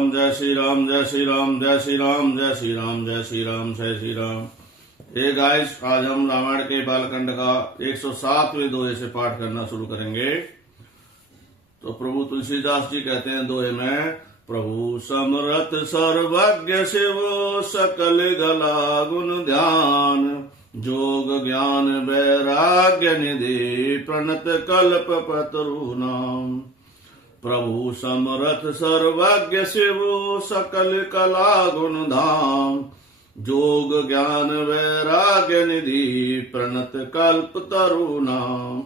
राम, जय श्री राम, जय श्री राम, जय श्री राम, जय श्री राम, जय श्री राम, जय श्री राम। हे गाइस, आज हम रामायण के बालकांड का 107वें दोहे से पाठ करना शुरू करेंगे। तो प्रभु तुलसीदास जी कहते हैं दोहे में, प्रभु समरथ सर्वज्ञ शिव सकल गला गुण ध्यान, जोग ज्ञान वैराग्य निधि प्रणत कल्प पतरु नाम। प्रभु समरथ सर्वज्ञ शिव सकल कला गुण धाम, जोग ज्ञान वैराग्य निधि प्रणत कल्प तरु नाम।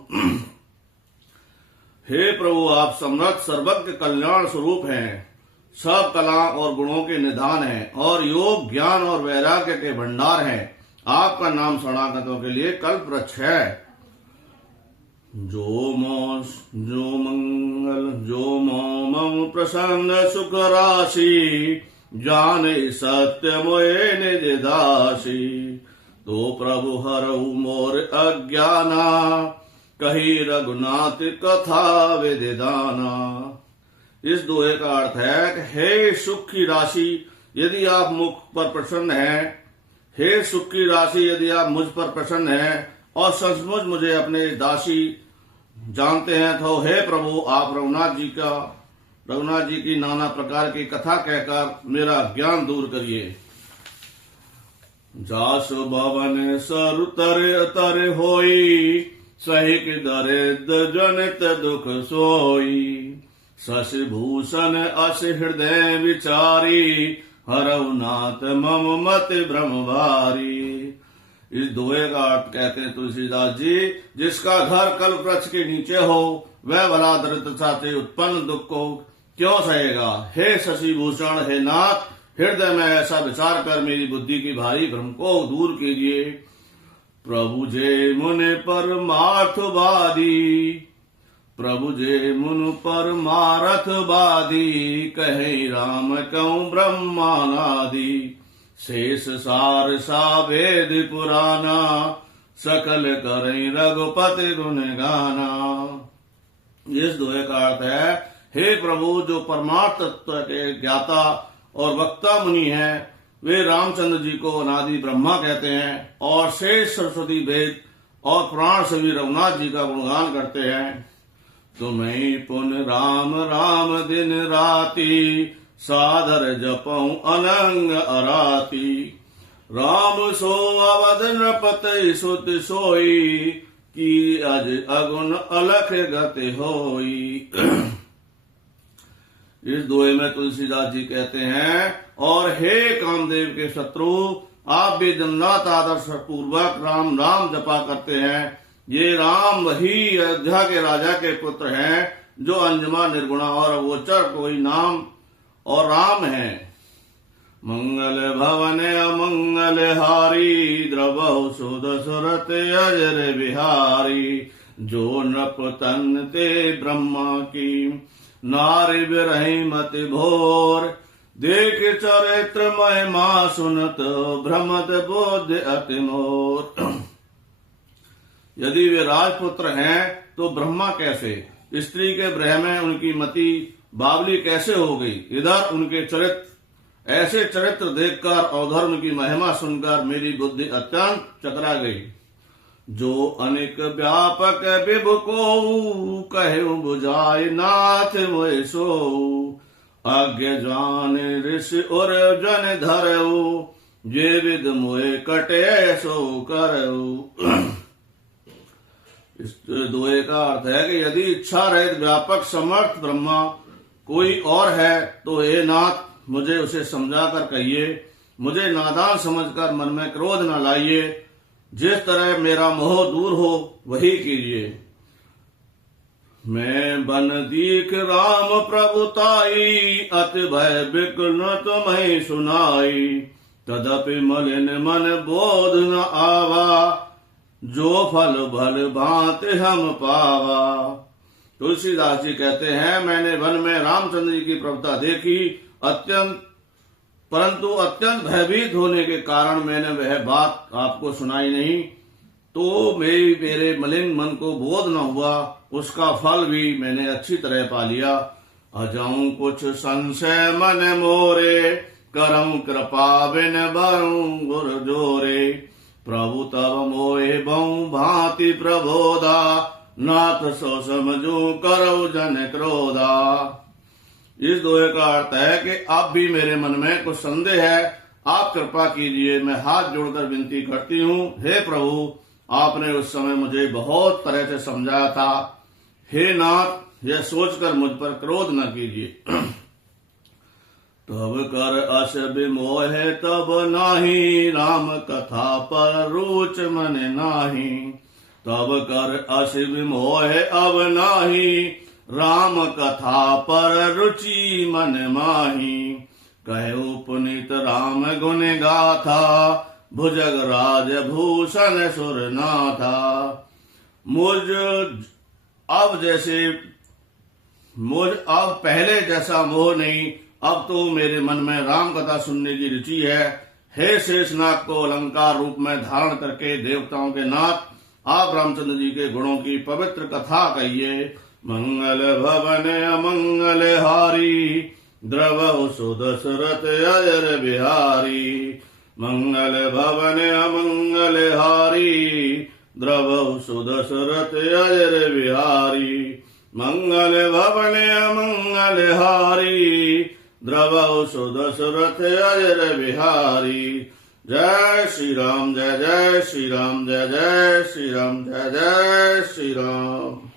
हे प्रभु, आप समर्थ सर्वज्ञ कल्याण स्वरूप हैं, सब कला और गुणों के निधान हैं और योग ज्ञान और वैराग्य के भंडार हैं। आपका नाम शरणागतों के लिए कल्प वृक्ष है। जो मंगल जो मम प्रसन्न सुख राशि, जाने सत्य मोहे निज दासी। तो प्रभु हरऊ मोर अज्ञाना, कही रघुनाथ कथा विदिदाना। इस दोहे का अर्थ है कि हे सुख की राशि, यदि आप मुख पर प्रसन्न हैं, हे सुख की राशि यदि आप मुझ पर प्रसन्न हैं और सचमुच मुझे अपने दासी जानते हैं, तो हे प्रभु, आप रघुनाथ जी की नाना प्रकार की कथा कहकर मेरा ज्ञान दूर करिए। जास भवन सरु तर होई, सहिक दरिद्र जनित दुख सोई। शशि भूषण अस हृदय विचारी, हरऊ नाथ मम मत ब्रह्म भारी। इस दोहे का अर्थ कहते हैं तुलसीदास जी, जिसका घर कल्प वृक्ष के नीचे हो, वह भला दरिद्रता से उत्पन्न दुख को क्यों सहेगा। हे शशि भूषण, हे नाथ, हृदय में ऐसा विचार कर मेरी बुद्धि की भारी भ्रम को दूर कीजिए। प्रभु जे मुनि परमार्थवादी, प्रभु जे मुनु परमार्थवादी, कहे राम कहूँ ब्रह्मानादि। शेष सार सा वेद पुराना, सकल करें रघुपति गुण गाना। इस दोहे का अर्थ है, हे प्रभु, जो परमार्थ तत्व के ज्ञाता और वक्ता मुनि हैं, वे रामचंद्र जी को अनादि ब्रह्मा कहते हैं और शेष सरस्वती वेद और पुराण सभी रघुनाथ जी का गुणगान करते हैं। तुम्हें पुन राम राम दिन राती, सादर जपऊं अनंग अराती। राम सो अवध नृपति सुत सोई, की अज अगुन अलख गति होई। इस दोहे में तुलसीदास जी कहते हैं, और हे कामदेव के शत्रु, आप भी दिन रात आदर्श पूर्वक राम राम जपा करते हैं। ये राम वही अयोध्या के राजा के पुत्र हैं, जो अंजमा निर्गुणा और अगोचर कोई नाम और राम है। मंगल भवन अमंगल हारी, द्रवहु सुध सुरत अजर बिहारी। जो नृप तन ते ब्रह्मा की, नारी बिरही मति भोर। देख चरित्र महिमा सुनत, भ्रमत बोध अति मोर। यदि वे राजपुत्र हैं तो ब्रह्मा कैसे, स्त्री के ब्रह में उनकी मति बावली कैसे हो गई। इधर उनके ऐसे चरित्र देखकर और उधर उनकी महिमा सुनकर मेरी बुद्धि अत्यंत चकरा गई। जो अनेक व्यापक विभु को, कहूं बुझाए नाथ मोहि सोऊ। अज्ञ जान ऋषि और जन धरऊ, जे विद मोहि कटे सो करऊ। इस दोहे का अर्थ है कि यदि इच्छा रहित व्यापक समर्थ ब्रह्मा कोई और है, तो हे नाथ, मुझे उसे समझाकर कहिए। मुझे नादान समझकर मन में क्रोध न लाइए। जिस तरह मेरा मोह दूर हो वही कीजिए। मैं बन दीख राम प्रभुताई, अति भय विघ्न तुम्हें सुनाई। तदपि मलिन मन बोध न आवा, जो फल भल भांति हम पावा। तुलसीदास जी कहते हैं, मैंने वन में रामचंद्र जी की प्रभुता देखी, परंतु अत्यंत भयभीत होने के कारण मैंने वह बात आपको सुनाई नहीं। तो मेरे मलिन मन को बोध न हुआ, उसका फल भी मैंने अच्छी तरह पा लिया। अजऊं कुछ संशय मन मोरे, करऊं कृपा बिन बरूं गुर जोरे। प्रभु तब मोहे बहु भांति प्रबोधा, नाथ सो समझू करऊ जन क्रोधा। इस दोहे का अर्थ है कि आप भी मेरे मन में कुछ संदेह है, आप कृपा कीजिए, मैं हाथ जोड़कर विनती करती हूँ। हे प्रभु, आपने उस समय मुझे बहुत तरह से समझाया था, हे नाथ यह सोचकर मुझ पर क्रोध न कीजिए। तब कर अस विमोह तब नाही, राम कथा पर रुच मन नाही। तब कर अस विमोह अब नाही, राम कथा पर रुचि मन माही। कहु पुनीत राम गुण गाथा, भुजग राज भूषण सुर नाथा। मुझ अब पहले जैसा मोह नहीं, अब तो मेरे मन में राम कथा सुनने की रुचि है। हे शेषनाग को अलंकार रूप में धारण करके देवताओं के नाथ आप रामचंद्र जी के गुणों की पवित्र कथा कहिए। मंगल भवन अमंगल हारी, द्रवहु सुदशरथ अजर बिहारी। मंगल भवन अमंगल हारी, द्रवहु सुदशरथ अजर बिहारी। मंगल भवन अमंगल हारी, द्रवहु सुदशरथ अजर बिहारी। जय श्री राम, जय जय श्री राम, जय जय श्री राम, जय जय श्री राम।